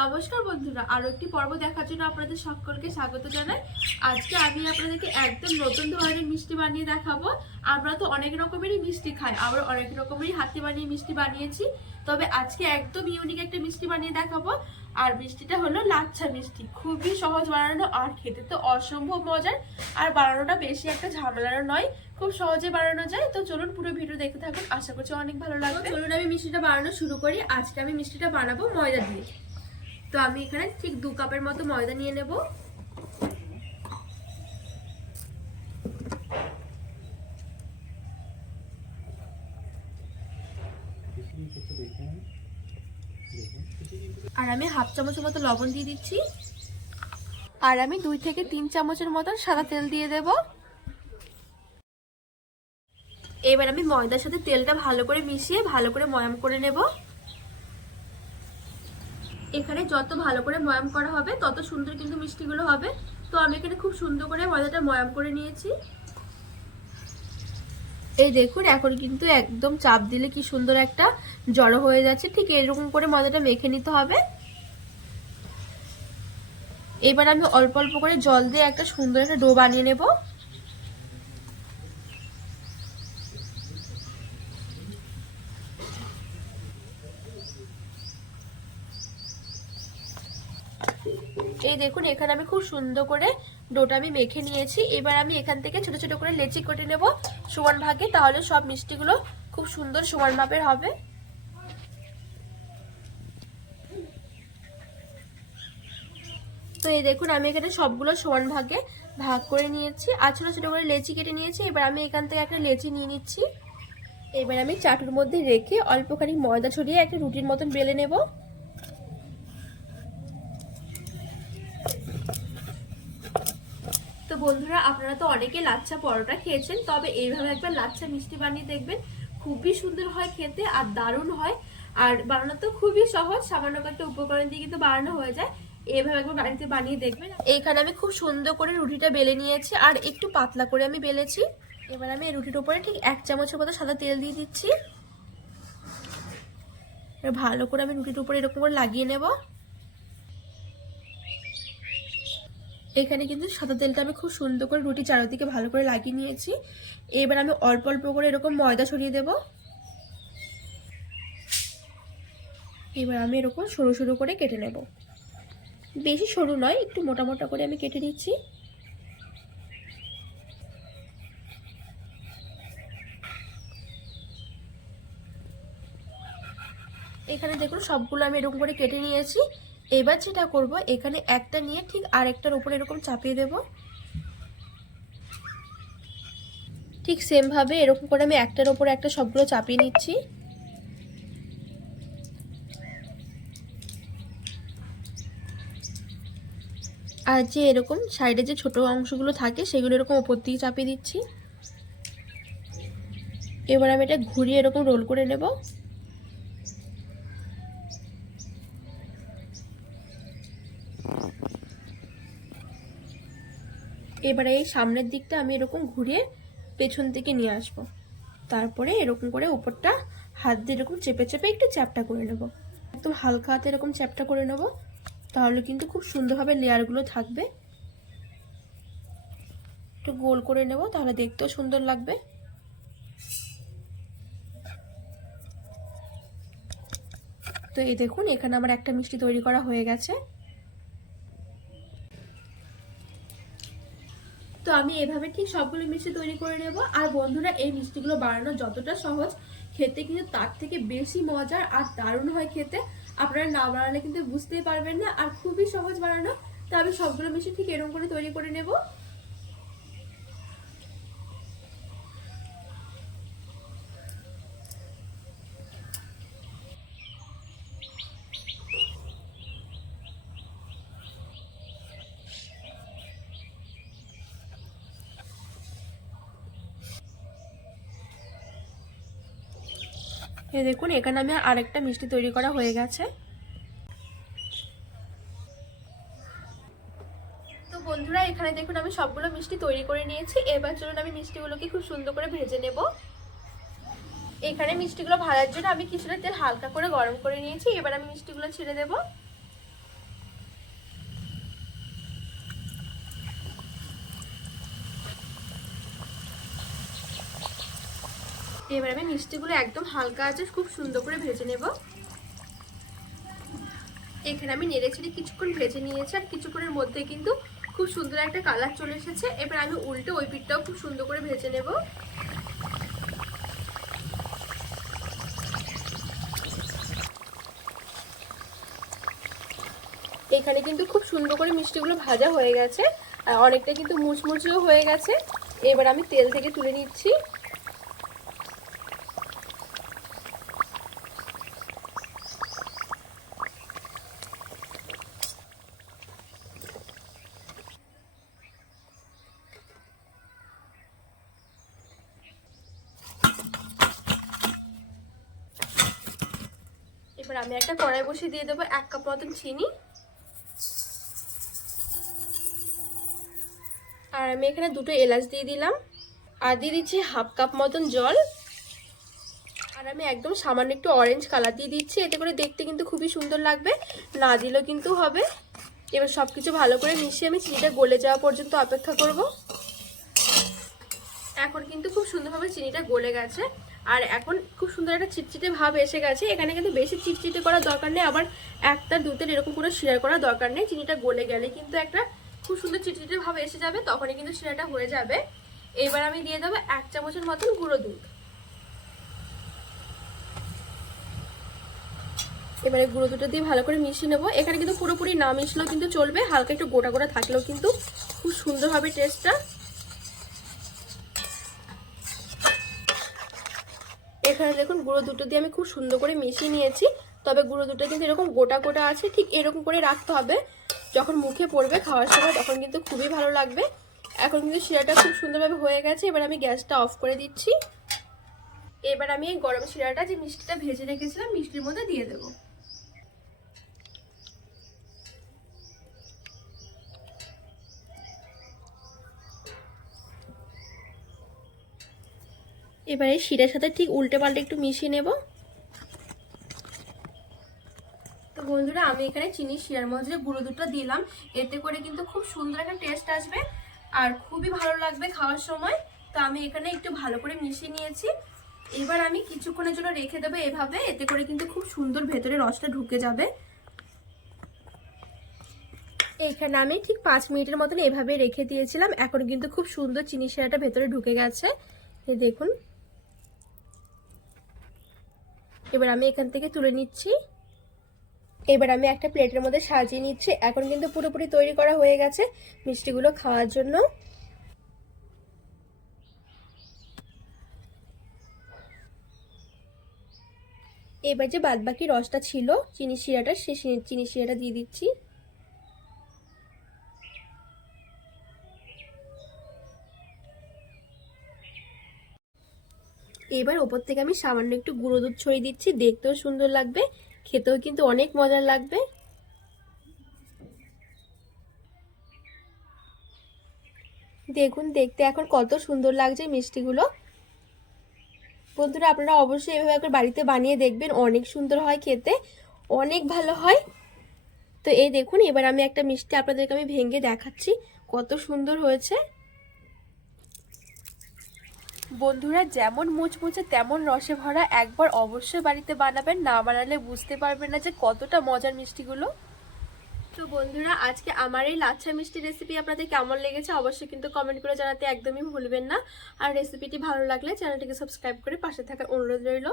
নমস্কার বন্ধুরা, আরও একটি পর্ব দেখার জন্য আপনাদের সকলকে স্বাগত জানাই। আজকে আমি আপনাদেরকে একদম নতুন ধরনের মিষ্টি বানিয়ে দেখাবো। আমরা তো অনেক রকমেরই মিষ্টি খাই, আবার অনেক রকমেরই হাতে বানিয়ে মিষ্টি বানিয়েছি। তবে আজকে একদম ইউনিক একটা মিষ্টি বানিয়ে দেখাবো। আর মিষ্টিটা হলো লাচ্ছা মিষ্টি, খুবই সহজ বানানো আর খেতে তো অসম্ভব মজার। আর বানানোটা বেশি একটা ঝামেলারও নয়, খুব সহজে বানানো যায়। তো চলুন পুরো ভিডিও দেখতে থাকুন, আশা করছি অনেক ভালো লাগবে। চলুন আমি মিষ্টিটা বানানো শুরু করি। আজকে আমি মিষ্টিটা বানাবো ময়দা দিয়ে। তো আমি এখানে ঠিক দু কাপের মতো ময়দা নিয়ে নেব। আর আমি হাফ চামচের মতো লবণ দিয়ে দিচ্ছি। আর আমি দুই থেকে তিন চামচের মতন সাদা তেল দিয়ে দেব। এবার আমি ময়দার সাথে তেলটা ভালো করে মিশিয়ে ভালো করে ময়াম করে নেব। এখানে যত ভালো করে ময়াম করা হবে, তত সুন্দর কিন্তু মিষ্টিগুলো হবে। তো আমি এখানে খুব সুন্দর করে ময়দাটা ময়াম করে নিয়েছি। এই দেখুন, এখন কিন্তু একদম চাপ দিলে কি সুন্দর একটা জড়ো হয়ে যাচ্ছে। ঠিক এরকম করে ময়দাটা মেখে নিতে হবে। এবার আমি অল্প অল্প করে জল দিয়ে একটা সুন্দর একটা ডো বানিয়ে নেব। এই দেখুন, এখানে আমি খুব সুন্দর করে ডোটা আমি মেখে নিয়েছি। এবার আমি এখান থেকে ছোট ছোট করে লেচি কেটে নেব সমান ভাগে। তাহলে সব মিষ্টিগুলো খুব সুন্দর সমান মাপের হবে। তো এই দেখুন, আমি এখানে সবগুলো সমান ভাগে ভাগ করে নিয়েছি আর ছোটো ছোটো করে লেচি কেটে নিয়েছি। এবার আমি এখান থেকে একটা লেচি নিয়ে নিচ্ছি। এবার আমি চাটুর মধ্যে রেখে অল্পখানি ময়দা ছড়িয়ে একটা রুটির মতন বেলে নেব। বন্ধুরা, আপনারা তো অনেকে লাচ্ছা পরোটা খেয়েছেন, তবে এইভাবে একবার লাচ্ছা মিষ্টি বানিয়ে দেখবেন। খুবই সুন্দর হয় খেতে আর দারুণ হয়। আর বানানো তো খুবই সহজ, সামান্য একটা উপকরণ দিয়ে কিন্তু বানানো হয়ে যায়। এভাবে একবার বাড়িতে বানিয়ে দেখবেন। এইখানে আমি খুব সুন্দর করে রুটিটা বেলে নিয়েছি, আর একটু পাতলা করে আমি বেলেছি। এবার আমি রুটির উপরে ঠিক এক চামচের মতো সাদা তেল দিয়ে দিচ্ছি। ভালো করে আমি রুটির উপরে এরকম করে লাগিয়ে নেব। এখানে কিন্তু সাদা তেলটা আমি খুব সুন্দর করে রুটি চারদিকে ভালো করে লাগিয়ে নিয়েছি। এবার আমি অল্প অল্প করে এরকম ময়দা ছড়িয়ে দেব। এবার আমি এরকম সরু সরু করে কেটে নেব। বেশি সরু নয়, একটু মোটা মোটা করে আমি কেটে নিচ্ছি। এখানে দেখুন সবগুলো আমি এরকম করে কেটে নিয়েছি। এবার যেটা করব, এখানে একটা নিয়ে ঠিক আরেকটার উপরে এরকম চাপিয়ে দেব। ঠিক সেমভাবে এরকম করে আমি একটার উপরে একটা সবগুলো চাপিয়ে নিচ্ছি। আর যে এরকম সাইডে যে ছোট অংশগুলো থাকে, সেগুলো এরকম ওপর দিয়ে চাপিয়ে দিচ্ছি। এবার আমি এটা ঘুরিয়ে এরকম রোল করে নেব। এবারে এই সামনের দিকটা আমি এরকম ঘুরিয়ে পেছন দিকে নিয়ে আসব। তারপরে এরকম করে উপরটা হাত দিয়ে এরকম চেপে চেপে একটু চ্যাপটা করে নেব। একদম হালকা হাতে এরকম চ্যাপটা করে নেব, তাহলে কিন্তু খুব সুন্দরভাবে লেয়ারগুলো থাকবে। একটু গোল করে নেব, তাহলে দেখতেও সুন্দর লাগবে। তো এই দেখুন, এখানে আমার একটা মিষ্টি তৈরি করা হয়ে গেছে। আমি এভাবে ঠিক সবগুলো মিষ্টি তৈরি করে নেব। আর বন্ধুরা, এই মিষ্টিগুলো বানানো যতটা সহজ, খেতে কিন্তু তার থেকে বেশি মজার আর দারুণ হয় খেতে। আপনারা না বানালে কিন্তু বুঝতেই পারবেন না, আর খুবই সহজ বানানো। তা আমি সবগুলো মিষ্টি ঠিক এরকম করে তৈরি করে নেব। এই দেখুন, এখানে আমি আরেকটা মিষ্টি তৈরি করা হয়ে গেছে। তো বন্ধুরা, এখানে দেখুন, আমি সবগুলো মিষ্টি তৈরি করে নিয়েছি। এবার চলুন আমি মিষ্টিগুলোকে খুব সুন্দর করে ভেজে নেব। এখানে মিষ্টিগুলো ভাজার জন্য আমি কিছুটা তেল হালকা করে গরম করে নিয়েছি। এবার আমি মিষ্টিগুলো ছেড়ে দেব। এবার আমি মিষ্টিগুলো একদম হালকা আছে খুব সুন্দর করে ভেজে নেব। এখানে আমি নেড়ে ছেড়ে কিছুক্ষণ ভেজে নিয়েছি আর কিছুক্ষণের মধ্যে কিন্তু খুব সুন্দর একটা কালার চলে এসেছে। এবার আমি উল্টে ওই পিঠটাও খুব সুন্দর করে ভেজে নেব। এখানে কিন্তু খুব সুন্দর করে মিষ্টিগুলো ভাজা হয়ে গেছে আর অনেকটা কিন্তু মুচমুচেও হয়ে গেছে। এবার আমি তেল থেকে তুলে নিচ্ছি এবার আমি একটা কড়াই বসিয়ে দিয়ে দেবো এক কাপ মতন চিনি। আর আমি এখানে দুটো এলাচ দিয়ে দিলাম। আর দিয়ে দিচ্ছি হাফ কাপ মতন জল। আর আমি একদম সামান্য একটু অরেঞ্জ কালার দিয়ে দিচ্ছি। এতে করে দেখতে কিন্তু খুবই সুন্দর লাগবে। না দিলেও কিন্তু হবে। এবার সব কিছু ভালো করে মিশিয়ে আমি চিনিটা গলে যাওয়া পর্যন্ত অপেক্ষা করব। এখন কিন্তু খুব সুন্দরভাবে চিনিটা গলে গেছে। আর এখন খুব সুন্দর একটা চিটচিটে ভাব এসে গেছে। এখানে কিন্তু বেশি চিটচিটে করার দরকার নেই, আবার একটা দুধের এরকম করে শেয়ার করার দরকার নেই। চিনিটা গলে গেলে কিন্তু একটা খুব সুন্দর চিটচিটে ভাব এসে যাবে, তখনই কিন্তু শিরাটা হয়ে যাবে। এবার আমি দিয়ে দেবো এক চামচের মতন গুঁড়ো দুধ। এবারে গুঁড়ো দুটো দিয়ে ভালো করে মিশিয়ে নেব। এখানে কিন্তু পুরোপুরি না মিশলেও কিন্তু চলবে, হালকা একটু গোটা গোটা থাকলেও কিন্তু খুব সুন্দর হবে টেস্টটা এখানে দেখুন গুঁড়ো দুটো দিয়ে আমি খুব সুন্দর করে মিশিয়ে নিয়েছি। তবে গুঁড়ো দুটো কিন্তু এরকম গোটা গোটা আছে, ঠিক এরকম করে রাখতে হবে। যখন মুখে পড়বে খাওয়ার সময় তখন কিন্তু খুবই ভালো লাগবে। এখন কিন্তু শিরাটা খুব সুন্দরভাবে হয়ে গেছে, এবার আমি গ্যাসটা অফ করে দিচ্ছি। এবার আমি এই গরম শিরাটা যে মিষ্টিটা ভেজে রেখেছিলাম, মিষ্টির মধ্যে দিয়ে দেবো। এবারে শিরার সাথে ঠিক উল্টে পাল্টে একটু মিশিয়ে নেব। তো বন্ধুরা, আমি এখানে চিনি, শিরার মধ্যে গুঁড়ো দুধটা দিলাম, এতে করে কিন্তু খুব সুন্দর একটা টেস্ট আসবে আর খুবই ভালো লাগবে খাওয়ার সময়। তো আমি এখানে একটু ভালো করে মিশিয়ে নিয়েছি। এবার আমি কিছুক্ষণের জন্য রেখে দেবো এভাবে, এতে করে কিন্তু খুব সুন্দর ভেতরে রসটা ঢুকে যাবে। এখানে আমি ঠিক পাঁচ মিনিটের মতন এভাবে রেখে দিয়েছিলাম, এখন কিন্তু খুব সুন্দর চিনি শিরাটা ভেতরে ঢুকে গেছে। দেখুন এবার আমি এখান থেকে তুলে নিচ্ছি। এবার আমি একটা প্লেটের মধ্যে সাজিয়ে নিচ্ছি। এখন কিন্তু পুরোপুরি তৈরি করা হয়ে গেছে মিষ্টিগুলো খাওয়ার জন্য। এবার যে বাদবাকি রসটা ছিল, চিনি শিরাটা, সে চিনি শিরাটা দিয়ে দিচ্ছি। এবার ওপর থেকে আমি সামান্য একটু গুঁড়ো দুধ ছড়িয়ে দিচ্ছি। দেখতেও সুন্দর লাগবে, খেতেও কিন্তু অনেক মজার লাগবে। দেখুন, দেখতে এখন কত সুন্দর লাগছে মিষ্টিগুলো। বন্ধুরা, আপনারা অবশ্যই এভাবে একবার বাড়িতে বানিয়ে দেখবেন, অনেক সুন্দর হয় খেতে, অনেক ভালো হয়। তো এই দেখুন, এবার আমি একটা মিষ্টি আপনাদেরকে আমি ভেঙে দেখাচ্ছি, কত সুন্দর হয়েছে। বন্ধুরা যেমন মুচমুচে তেমন রসে ভরা একবার অবশ্যই বাড়িতে বানাবেন, না বানালে বুঝতে পারবেন না যে কতটা মজার মিষ্টিগুলো। তো বন্ধুরা, আজকে আমার এই লাচ্ছা মিষ্টি রেসিপি আপনাদের কেমন লেগেছে অবশ্যই কিন্তু কমেন্ট করে জানাতে একদমই ভুলবেন না। আর রেসিপিটি ভালো লাগলে চ্যানেলটিকে সাবস্ক্রাইব করে পাশে থাকার অনুরোধ রইল।